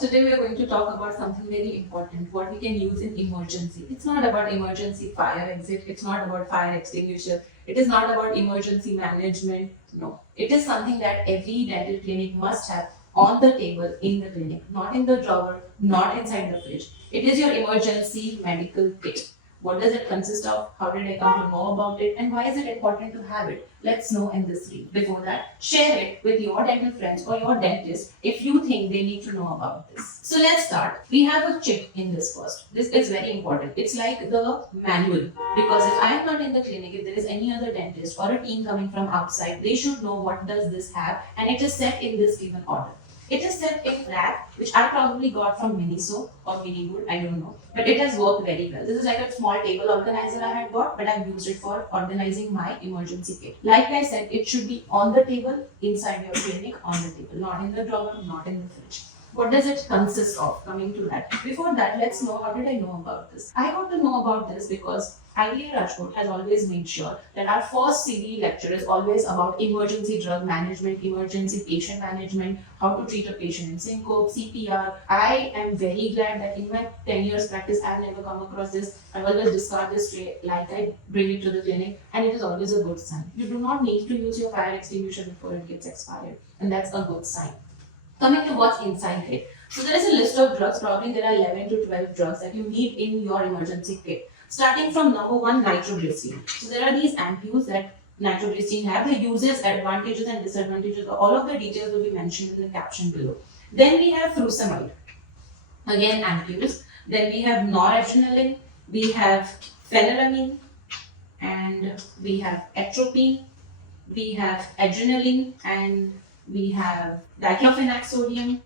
Today we are going to talk about something very important, what we can use in emergency. It's not about emergency fire exit, it's not about fire extinguisher, it is not about emergency management, no. It is something that every dental clinic must have on the table in the clinic, not in the drawer, not inside the fridge. It is your emergency medical kit. What does it consist of? How did I come to know about it? And why is it important to have it? Let's know in this reel. Before that, share it with your dental friends or your dentist if you think they need to know about this. So let's start. We have a chit in this first. This is very important. It's like the manual. Because if I am not in the clinic, if there is any other dentist or a team coming from outside, they should know what does this have, and it is set in this given order. It is set in black, which I probably got from Miniso or Minigood, I don't know. But it has worked very well. This is like a small table organizer I had got, but I've used it for organizing my emergency kit. Like I said, it should be on the table, inside your clinic, on the table, not in the drawer, not in the fridge. What does it consist of? Coming to that. Before that, let's know how did I know about this. I got to know about this because IDA Rajkot has always made sure that our first CD lecture is always about emergency drug management, emergency patient management, how to treat a patient in syncope, CPR. I am very glad that in my 10 years practice, I've never come across this. I always discard this tray like I bring it to the clinic, and it is always a good sign. You do not need to use your fire extinguisher before it gets expired, and that's a good sign. Coming to what's inside it. So there is a list of drugs, probably there are 11 to 12 drugs that you need in your emergency kit. Starting from number 1, nitroglycerin. So there are these ampoules that nitroglycerin have, the uses, advantages and disadvantages. All of the details will be mentioned in the caption below. Then we have Furosemide. Again ampoules. Then we have Noradrenaline, we have Pheniramine, and we have Atropine, we have adrenaline, and we have diclofenac sodium,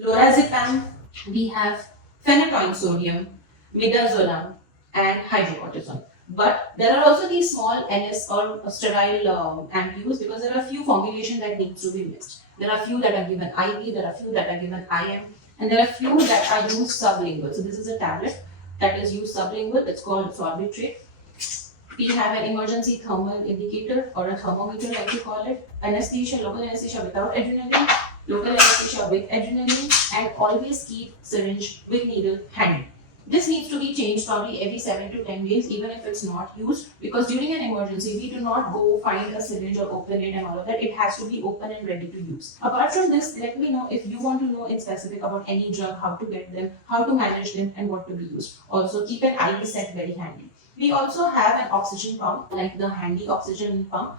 lorazepam, we have phenytoin sodium, midazolam, and hydrocortisone. But there are also these small NS or sterile ampoules because there are a few formulations that needs to be mixed. There are a few that are given IV, there are a few that are given IM, and there are a few that are used sublingual. So this is a tablet that is used sublingual. It's called sorbitrate. We have an emergency thermal indicator or a thermometer, like you call it. Anesthesia, local anesthesia without adrenaline, local anesthesia with adrenaline, and always keep syringe with needle handy. This needs to be changed probably every 7 to 10 days, even if it's not used, because during an emergency, we do not go find a syringe or open it and all of that. It has to be open and ready to use. Apart from this, let me know if you want to know in specific about any drug, how to get them, how to manage them, and what to be used. Also, keep an IV set very handy. We also have an oxygen pump, like the handy oxygen pump,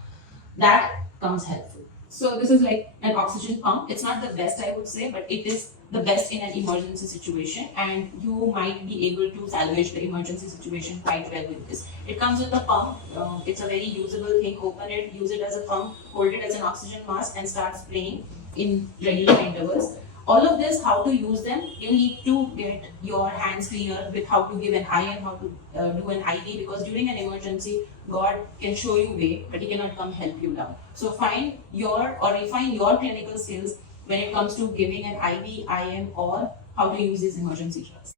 that comes helpful. So this is like an oxygen pump. It's not the best, I would say, but it is the best in an emergency situation, and you might be able to salvage the emergency situation quite well with this. It comes with a pump. It's a very usable thing. Open it, use it as a pump, hold it as an oxygen mask, and start spraying in regular intervals. All of this, how to use them, you need to get your hands clear with how to give an IM, how to do an IV, because during an emergency, God can show you way, but He cannot come help you down. So find your or refine your clinical skills when it comes to giving an IV, IM, or how to use these emergency drugs.